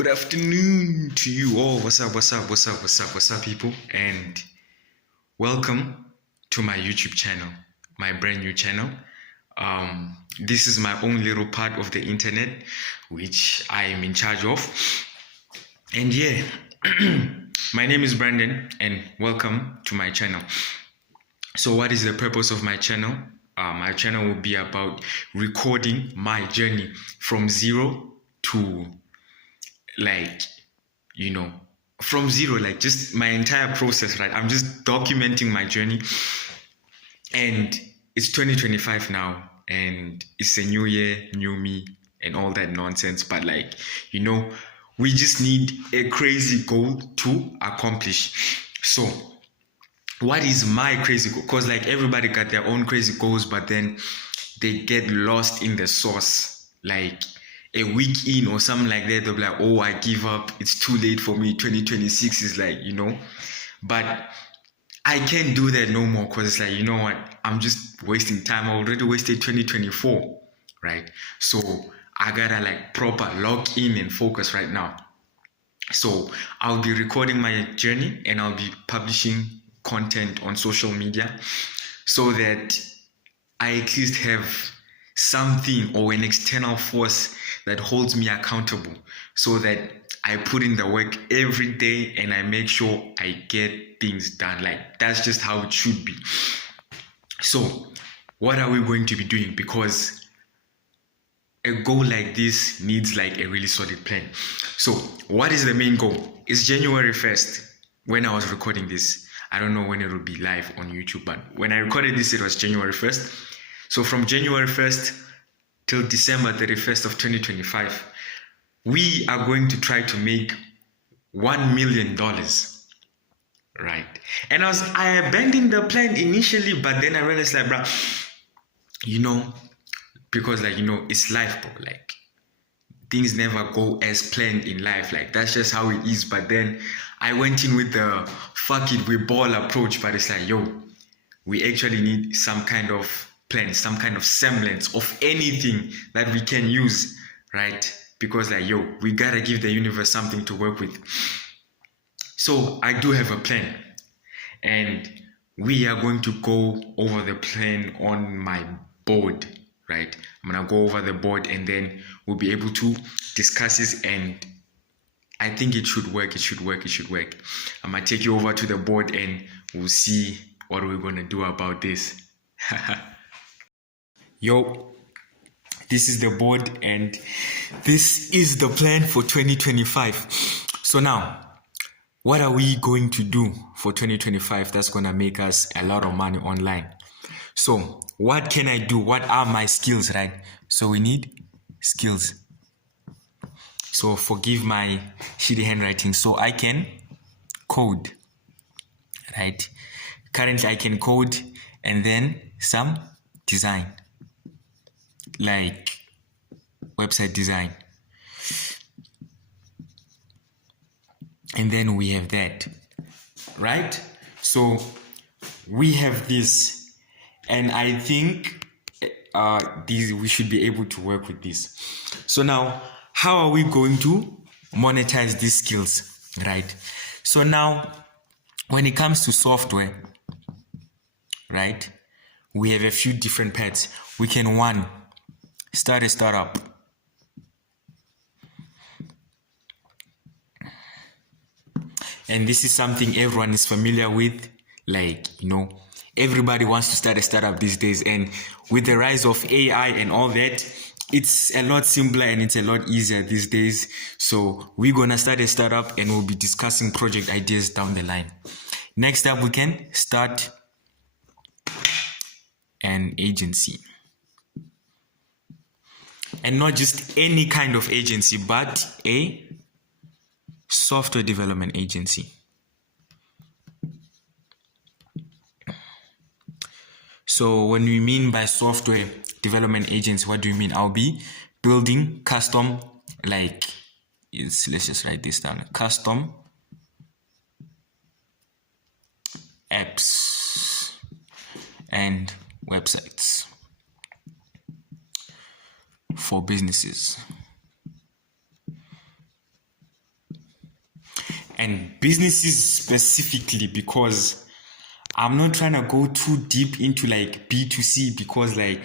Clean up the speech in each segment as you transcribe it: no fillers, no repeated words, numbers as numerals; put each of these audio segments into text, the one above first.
Good afternoon to you all. What's up, people? And welcome to my YouTube channel, my brand new channel. This is my own little part of the internet, which I am in charge of. And yeah, my name is Brandon, and welcome to my channel. So what is the purpose of my channel? My channel will be about recording my journey from zero to from zero, just my entire process, right? I'm just documenting my journey. And it's 2025 now, and it's a new year, new me, and all that nonsense. But we just need a crazy goal to accomplish. So what is my crazy goal? Because everybody got their own crazy goals, but then they get lost in the sauce. A week in or something like that, they'll be like, oh, I give up, it's too late for me, 2026 is but I can't do that no more, because it's you know what, I'm just wasting time. I already wasted 2024, right? So I gotta proper lock in and focus right now. So I'll be recording my journey, and I'll be publishing content on social media, so that I at least have something or an external force that holds me accountable, so that I put in the work every day and I make sure I get things done. That's just how it should be. So what are we going to be doing? Because a goal like this needs a really solid plan. So what is the main goal? It's January 1st when I was recording this. I don't know when it will be live on YouTube, but when I recorded this, it was January 1st. So from January 1st till December 31st of 2025, we are going to try to make $1 million, right? And I abandoned the plan initially, but then I realized because it's life, bro. Things never go as planned in life. That's just how it is. But then I went in with the fuck it, we ball approach. But it's we actually need some kind of plan, some kind of semblance of anything that we can use, right? Because we gotta give the universe something to work with. So I do have a plan, and we are going to go over the plan on my board, right? I'm gonna go over the board, and then we'll be able to discuss this, and I think it should work. I'm gonna take you over to the board, and we'll see what we're gonna do about this. Yo, this is the board, and this is the plan for 2025. So now, what are we going to do for 2025 that's going to make us a lot of money online? So what can I do? What are my skills, right? So we need skills. So forgive my shitty handwriting. So I can code, right? Currently I can code, and then some design, website design. And then we have that, right? So we have this, and I think we should be able to work with this. So now, how are we going to monetize these skills, right? So now, when it comes to software, right, we have a few different paths. We can, start a startup. And this is something everyone is familiar with. Everybody wants to start a startup these days. And with the rise of AI and all that, it's a lot simpler and it's a lot easier these days. So we're going to start a startup, and we'll be discussing project ideas down the line. Next up, we can start an agency. And not just any kind of agency, but a software development agency. So when we mean by software development agency, what do you mean? I'll be building custom, let's just write this down, custom apps and websites for businesses. and businesses specifically, because I'm not trying to go too deep into like B2C, because like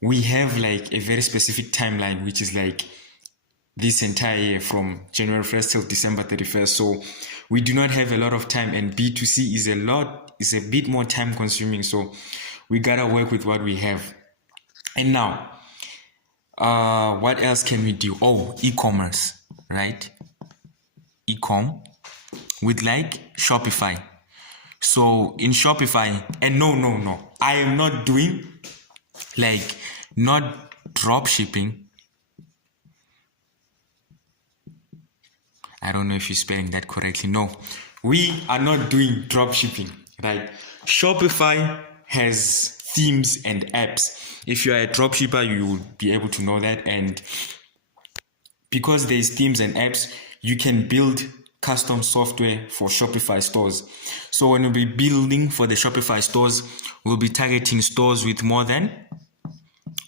we have like a very specific timeline, which is like this entire year from January 1st till December 31st. So we do not have a lot of time, and B2C is a bit more time consuming. So we gotta work with what we have. And now, what else can we do? Oh, e-commerce, right? E-com with like Shopify. So in Shopify, and no, I am not doing like not drop shipping. I don't know if you're spelling that correctly. No, we are not doing drop shipping, right? Shopify has themes and apps. If you are a dropshipper, you will be able to know that. And because there's themes and apps, you can build custom software for Shopify stores. So when we'll be building for the Shopify stores, we'll be targeting stores with more than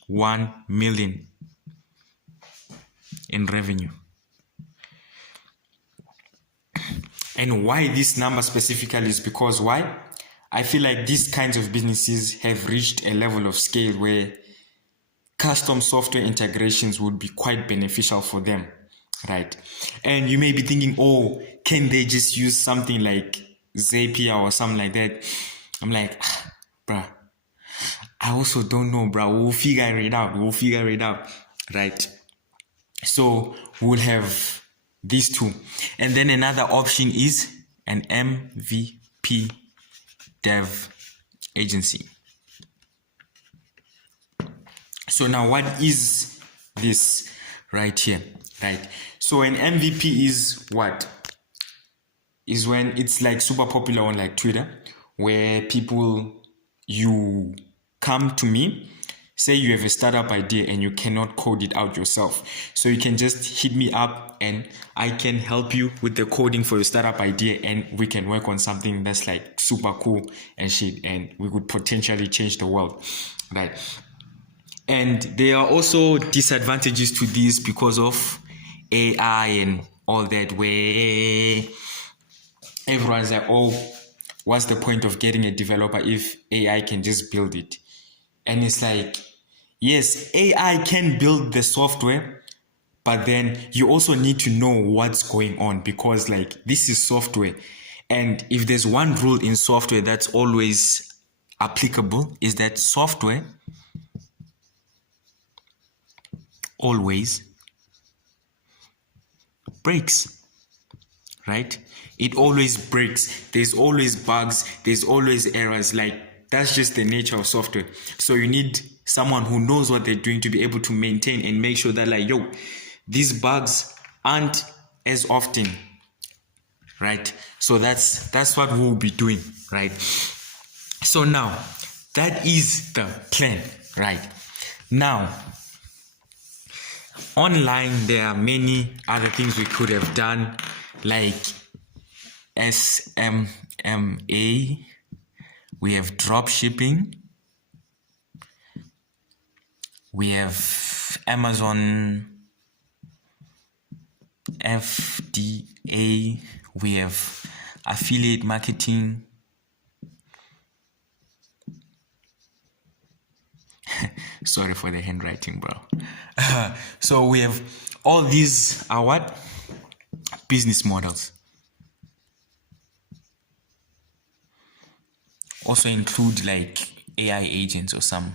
1 million in revenue. And why this number specifically is because why? I feel like these kinds of businesses have reached a level of scale where custom software integrations would be quite beneficial for them, right? And you may be thinking, oh, can they just use something like Zapier or something like that? I'm like, bruh, I also don't know, bruh. We'll figure it out, right? So we'll have these two. And then another option is an MVP dev agency. So now what is this right here, right? So an MVP is what? Is when it's like super popular on like Twitter, where you come to me, say you have a startup idea and you cannot code it out yourself. So you can just hit me up and I can help you with the coding for your startup idea, and we can work on something that's like super cool and shit, and we could potentially change the world, right? And there are also disadvantages to this because of AI and all that, where everyone's like, oh, what's the point of getting a developer if AI can just build it? And it's like, yes, AI can build the software, but then you also need to know what's going on, because like this is software. And if there's one rule in software that's always applicable, is that software always breaks, right? It always breaks. There's always bugs. There's always errors. Like, that's just the nature of software. So you need someone who knows what they're doing to be able to maintain and make sure that like, yo, these bugs aren't as often, right? So that's what we'll be doing, right? So now, that is the plan, right? Now, online, there are many other things we could have done, like SMMA, we have drop shipping, we have Amazon FDA, we have affiliate marketing, sorry for the handwriting, bro. So we have all these are what? Business models. Also include like AI agents or some,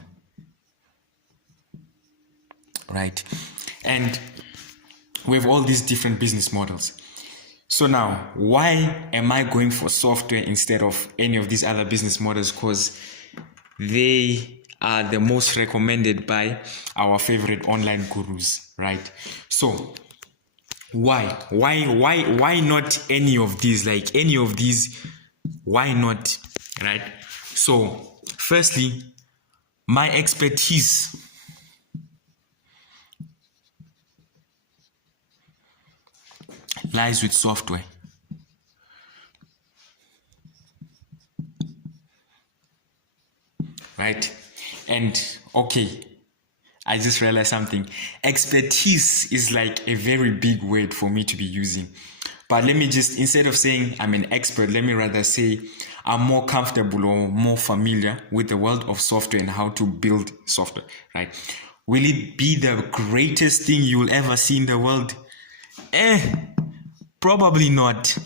right? And we have all these different business models. So now, why am I going for software instead of any of these other business models? Because they are the most recommended by our favorite online gurus, right? So why not any of these? Like any of these, why not, right? So firstly, my expertise lies with software. Right? And okay, I just realized something. Expertise is like a very big word for me to be using, But let me just, instead of saying I'm an expert, let me rather say I'm more comfortable or more familiar with the world of software and how to build software, right? Will it be the greatest thing you'll ever see in the world? Probably not,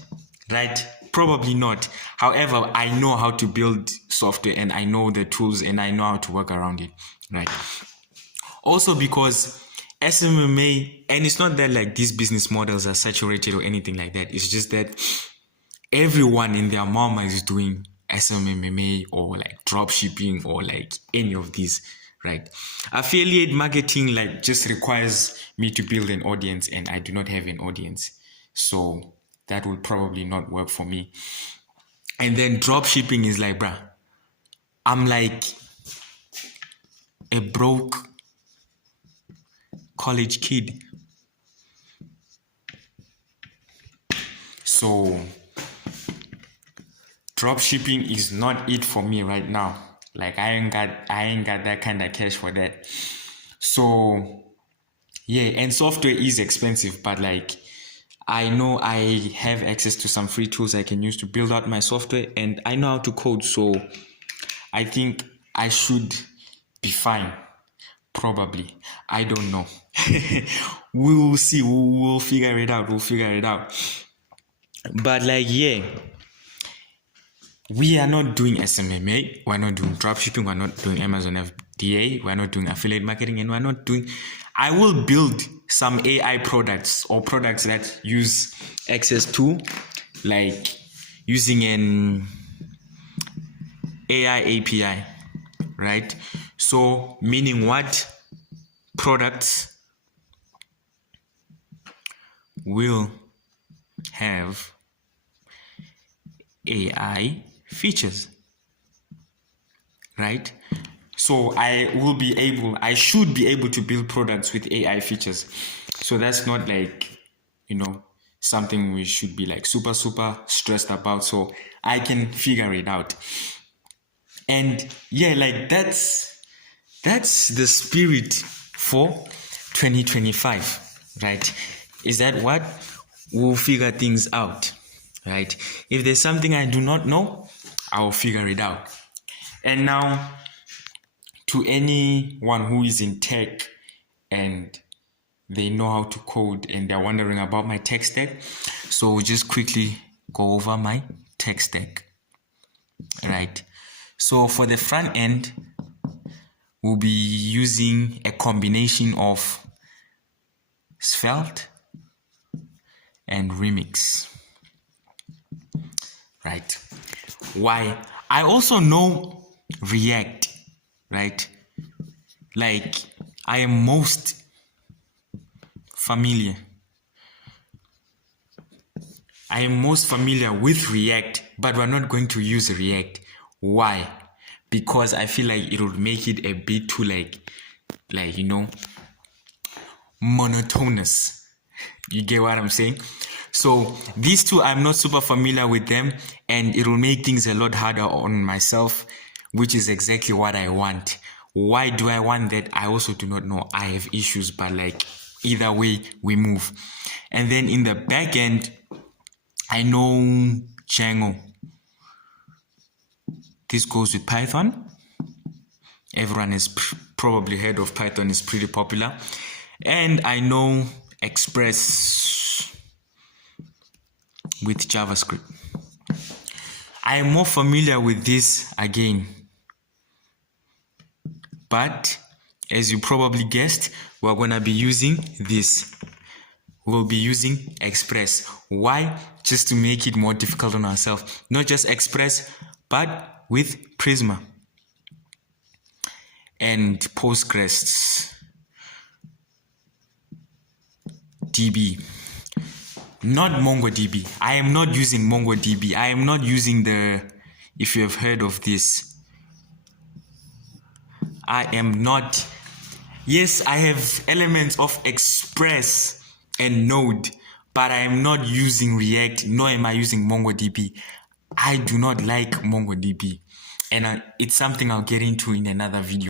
right? Probably not. However, I know how to build software and I know the tools and I know how to work around it, right? Also because SMMA, and it's not that like these business models are saturated or anything like that. It's just that everyone in their mama is doing SMMA or like drop shipping or like any of these, right? Affiliate marketing like just requires me to build an audience and I do not have an audience. So that will probably not work for me. And then drop shipping is like, bruh, I'm like a broke college kid. So drop shipping is not it for me right now. Like I ain't got that kind of cash for that. So yeah, and software is expensive, but like I know I have access to some free tools I can use to build out my software and I know how to code, so I think I should be fine. Probably. I don't know. We will see. We'll figure it out. But like, yeah, we are not doing SMMA. We're not doing dropshipping. We're not doing Amazon FBA. We're not doing affiliate marketing. And we're not doing... I will build some AI products or products that use access to, like using an AI API, right? So meaning what? Products will have AI features, right? So I should be able to build products with AI features. So that's not like, something we should be like super stressed about. So I can figure it out. And yeah, like that's the spirit for 2025, right? Is that what? We'll figure things out, right? If there's something I do not know, I'll figure it out. And now, to anyone who is in tech and they know how to code and they're wondering about my tech stack, so we'll just quickly go over my tech stack, right? So for the front end, we'll be using a combination of Svelte and Remix, right? Why? I also know React, right? Like I am most familiar with React, but we're not going to use React. Why? Because I feel like it would make it a bit too monotonous. You get what I'm saying? So these two, I'm not super familiar with them, and it will make things a lot harder on myself, which is exactly what I want. Why do I want that? I also do not know. I have issues, but like either way, we move. And then in the back end, I know Django. This goes with Python. Everyone has probably heard of Python. It's pretty popular. And I know Express with JavaScript. I am more familiar with this again. But as you probably guessed, we're going to be using this. We'll be using Express. Why? Just to make it more difficult on ourselves. Not just Express, but with Prisma and Postgres DB. Not MongoDB. I am not using MongoDB. I am not using if you have heard of this. I am not. Yes, I have elements of Express and Node, but I am not using React, nor am I using MongoDB. I do not like MongoDB, and it's something I'll get into in another video.